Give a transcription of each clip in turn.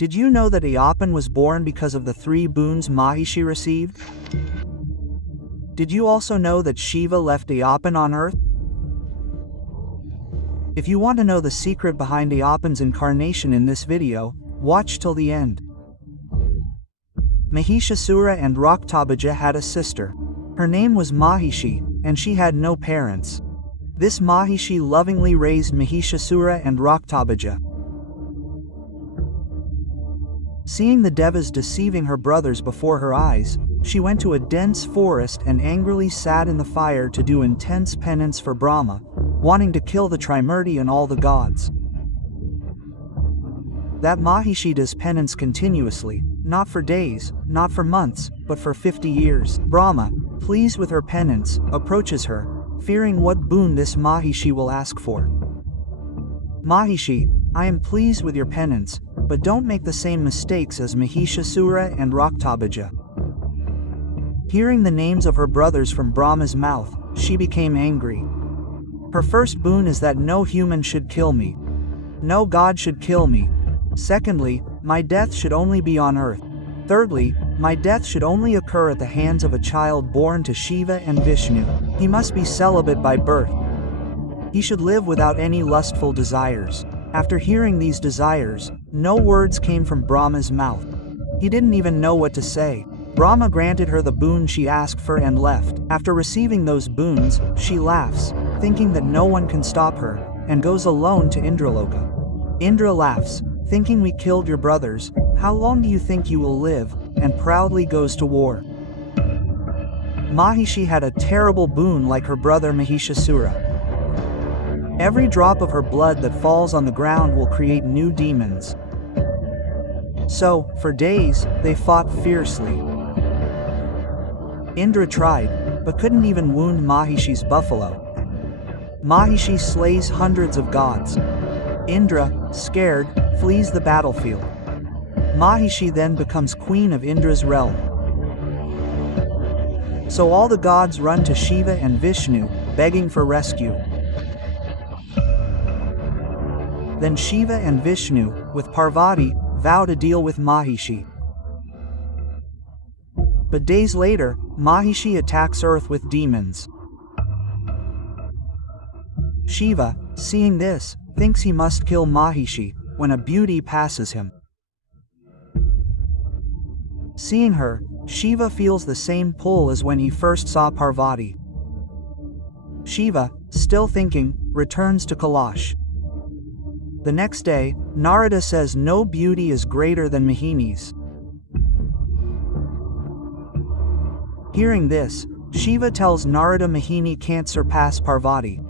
Did you know that Ayyappan was born because of the 3 boons Mahishi received? Did you also know that Shiva left Ayyappan on earth? If you want to know the secret behind Ayyappan's incarnation in this video, watch till the end. Mahishasura and Raktabhaja had a sister. Her name was Mahishi, and she had no parents. This Mahishi lovingly raised Mahishasura and Raktabhaja. Seeing the Devas deceiving her brothers before her eyes, she went to a dense forest and angrily sat in the fire to do intense penance for Brahma, wanting to kill the Trimurti and all the gods. That Mahishi does penance continuously, not for days, not for months, but for 50 years. Brahma, pleased with her penance, approaches her, fearing what boon this Mahishi will ask for. Mahishi, I am pleased with your penance, but don't make the same mistakes as Mahishasura and Raktabhaja. Hearing the names of her brothers from Brahma's mouth, she became angry. Her first boon is that no human should kill me. No god should kill me. Secondly, my death should only be on earth. Thirdly, my death should only occur at the hands of a child born to Shiva and Vishnu. He must be celibate by birth. He should live without any lustful desires. After hearing these desires, no words came from Brahma's mouth. He didn't even know what to say. Brahma granted her the boon she asked for and left. After receiving those boons, she laughs, thinking that no one can stop her, and goes alone to Indraloka. Indra laughs, thinking we killed your brothers, how long do you think you will live, and proudly goes to war. Mahishi had a terrible boon like her brother Mahishasura. Every drop of her blood that falls on the ground will create new demons. So, for days, they fought fiercely. Indra tried, but couldn't even wound Mahishi's buffalo. Mahishi slays hundreds of gods. Indra, scared, flees the battlefield. Mahishi then becomes queen of Indra's realm. So all the gods run to Shiva and Vishnu, begging for rescue. Then Shiva and Vishnu, with Parvati, vow to deal with Mahishi. But days later, Mahishi attacks Earth with demons. Shiva, seeing this, thinks he must kill Mahishi, when a beauty passes him. Seeing her, Shiva feels the same pull as when he first saw Parvati. Shiva, still thinking, returns to Kailash. The next day, Narada says no beauty is greater than Mohini's. Hearing this, Shiva tells Narada Mohini can't surpass Parvati.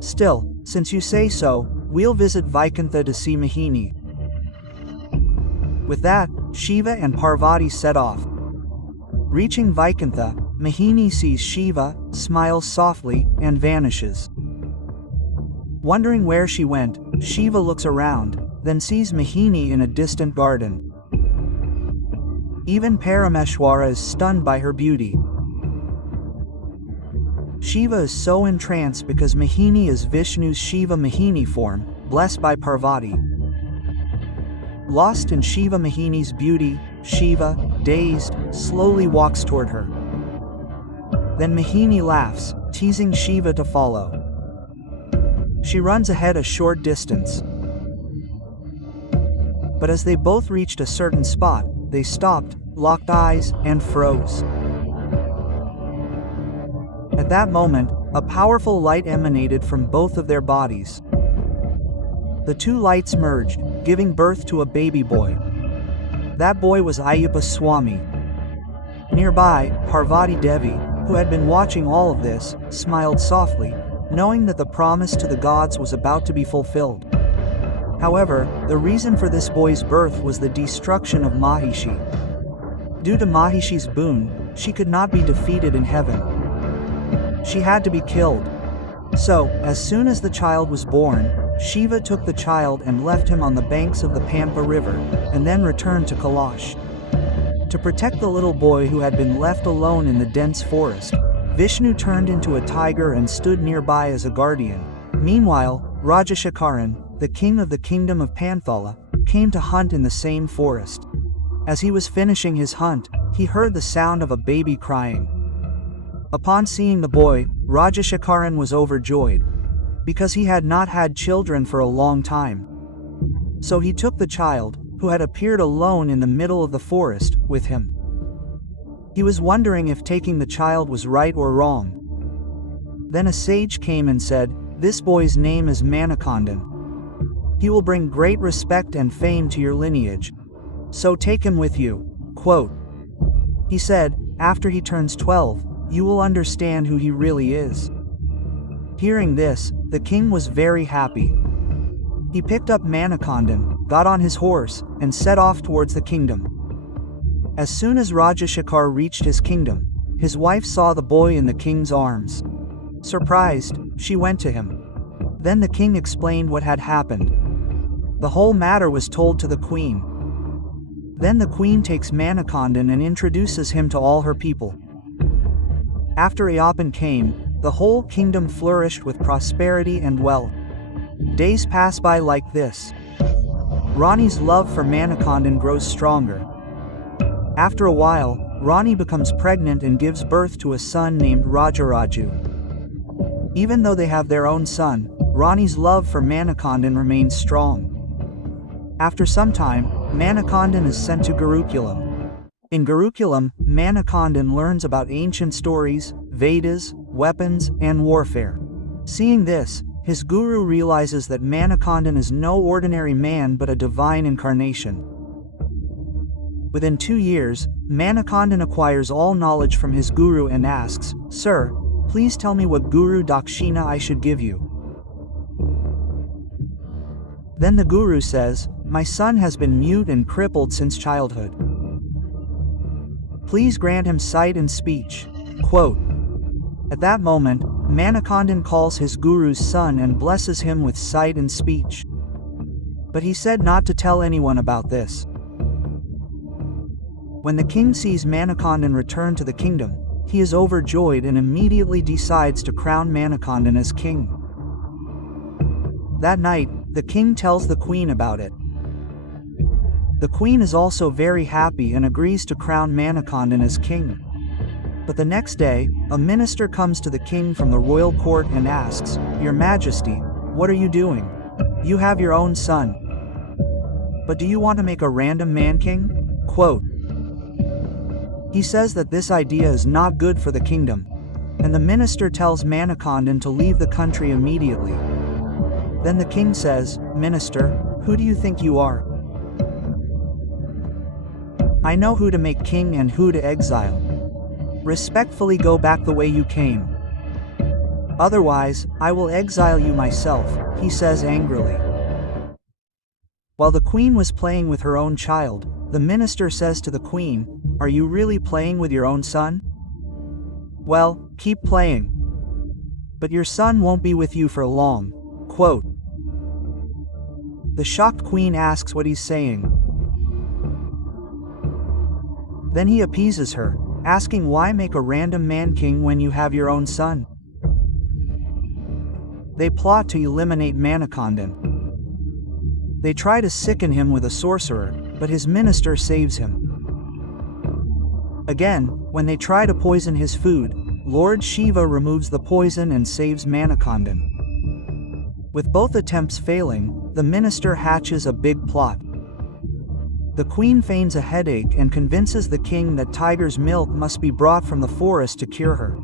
Still, since you say so, we'll visit Vaikuntha to see Mohini. With that, Shiva and Parvati set off. Reaching Vaikuntha, Mohini sees Shiva, smiles softly, and vanishes. Wondering where she went, Shiva looks around, then sees Mohini in a distant garden. Even Parameshwara is stunned by her beauty. Shiva is so entranced because Mohini is Vishnu's Shiva Mohini form, blessed by Parvati. Lost in Shiva Mohini's beauty, Shiva, dazed, slowly walks toward her. Then Mohini laughs, teasing Shiva to follow. She runs ahead a short distance. But as they both reached a certain spot, they stopped, locked eyes, and froze. At that moment, a powerful light emanated from both of their bodies. The two lights merged, giving birth to a baby boy. That boy was Ayyappa Swami. Nearby, Parvati Devi, who had been watching all of this, smiled softly, knowing that the promise to the gods was about to be fulfilled. However, the reason for this boy's birth was the destruction of Mahishi. Due to Mahishi's boon, she could not be defeated in heaven. She had to be killed. So, as soon as the child was born, Shiva took the child and left him on the banks of the Pampa River, and then returned to Kailash. To protect the little boy who had been left alone in the dense forest, Vishnu turned into a tiger and stood nearby as a guardian. Meanwhile, Rajashekaran, the king of the kingdom of Panthala, came to hunt in the same forest. As he was finishing his hunt, he heard the sound of a baby crying. Upon seeing the boy, Rajashekaran was overjoyed, because he had not had children for a long time. So he took the child, who had appeared alone in the middle of the forest, with him. He was wondering if taking the child was right or wrong. Then a sage came and said, "This boy's name is Manikandan. He will bring great respect and fame to your lineage. So take him with you." Quote. He said, "After he turns 12, you will understand who he really is." Hearing this, the king was very happy. He picked up Manikandan, got on his horse, and set off towards the kingdom. As soon as Rajashekar reached his kingdom, his wife saw the boy in the king's arms. Surprised, she went to him. Then the king explained what had happened. The whole matter was told to the queen. Then the queen takes Manikandan and introduces him to all her people. After Ayyappan came, the whole kingdom flourished with prosperity and wealth. Days pass by like this. Rani's love for Manikandan grows stronger. After a while, Rani becomes pregnant and gives birth to a son named Rajaraju. Even though they have their own son, Rani's love for Manikandan remains strong. After some time, Manikandan is sent to Gurukulam. In Gurukulam, Manikandan learns about ancient stories, Vedas, weapons, and warfare. Seeing this, his guru realizes that Manikandan is no ordinary man but a divine incarnation. Within 2 years, Manikandan acquires all knowledge from his guru and asks, "Sir, please tell me what Guru Dakshina I should give you." Then the guru says, "My son has been mute and crippled since childhood. Please grant him sight and speech." Quote. At that moment, Manikandan calls his guru's son and blesses him with sight and speech. But he said not to tell anyone about this. When the king sees Manikandan return to the kingdom, he is overjoyed and immediately decides to crown Manikandan as king. That night, the king tells the queen about it. The queen is also very happy and agrees to crown Manikandan as king. But the next day, a minister comes to the king from the royal court and asks, "Your Majesty, what are you doing? You have your own son. But do you want to make a random man king?" Quote. He says that this idea is not good for the kingdom, and the minister tells Manikandan to leave the country immediately. Then the king says, "Minister, who do you think you are? I know who to make king and who to exile. Respectfully go back the way you came. Otherwise, I will exile you myself," he says angrily. While the queen was playing with her own child, the minister says to the queen, "Are you really playing with your own son? Well, keep playing. But your son won't be with you for long." Quote. The shocked queen asks what he's saying. Then he appeases her, asking why make a random man king when you have your own son. They plot to eliminate Manikandan. They try to sicken him with a sorcerer, but his minister saves him. Again, when they try to poison his food, Lord Shiva removes the poison and saves Manikandan. With both attempts failing, the minister hatches a big plot. The queen feigns a headache and convinces the king that tiger's milk must be brought from the forest to cure her.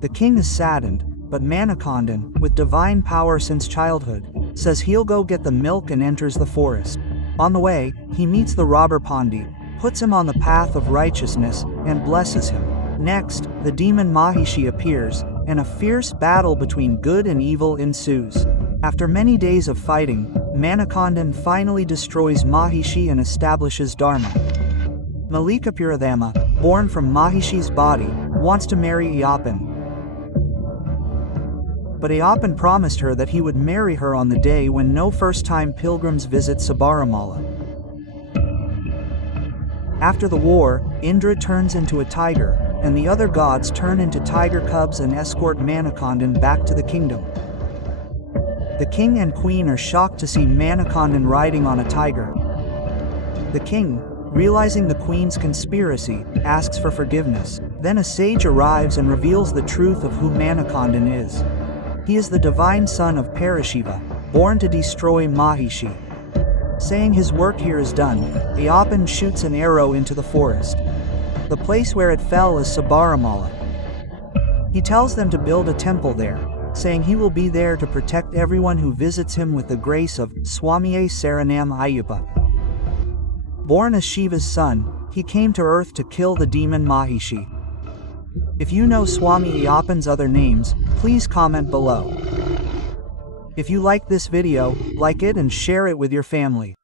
The king is saddened, but Manikandan, with divine power since childhood, says he'll go get the milk and enters the forest. On the way, he meets the robber Pandit, puts him on the path of righteousness, and blesses him. Next, the demon Mahishi appears, and a fierce battle between good and evil ensues. After many days of fighting, Manikandan finally destroys Mahishi and establishes Dharma. Malikapuradama, born from Mahishi's body, wants to marry Ayyappan. But Ayyappan promised her that he would marry her on the day when no first-time pilgrims visit Sabarimala. After the war, Indra turns into a tiger, and the other gods turn into tiger cubs and escort Manikandan back to the kingdom. The king and queen are shocked to see Manikondan riding on a tiger. The king, realizing the queen's conspiracy, asks for forgiveness. Then a sage arrives and reveals the truth of who Manikondan is. He is the divine son of Parashiva, born to destroy Mahishi. Saying his work here is done, Ayyappan shoots an arrow into the forest. The place where it fell is Sabarimala. He tells them to build a temple there, saying he will be there to protect everyone who visits him with the grace of Swamiye Saranam Ayyappa. Born as Shiva's son, he came to earth to kill the demon Mahishi. If you know Swami Ayyappan's other names, please comment below. If you like this video, like it and share it with your family.